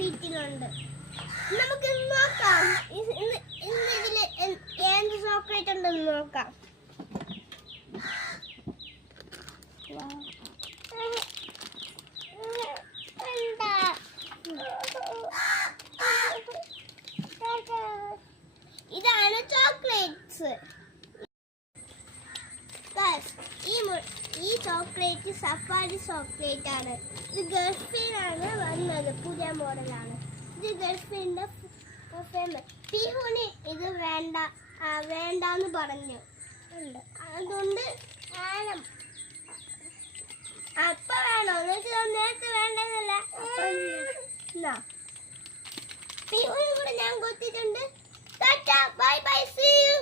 സീറ്റിലുണ്ട്. നമുക്ക് നോക്കാം ഇതില് എന്ത് ചോക്ലേറ്റ് ഉണ്ടെന്ന് നോക്കാം. ഇതാണ് ചോക്ലേറ്റ്സ്. ഈ ചോക്ലേറ്റ് സഫാരി ചോക്ലേറ്റ് ആണ്. ഇത് ഗൾഫിലാണ് വന്നത്, പുതിയ മോഡലാണ്. ഇത് ഗൾഫിന്റെ ഫേമസ്. പിഹുന് ഇത് വേണ്ടാന്ന് പറഞ്ഞു. അതുകൊണ്ട് അപ്പൊ വേണോ നേരത്തെ വേണ്ടെന്നല്ല. പിഹുനും കൂടെ ഞാൻ കൊത്തിട്ടുണ്ട്. Bye bye, see U.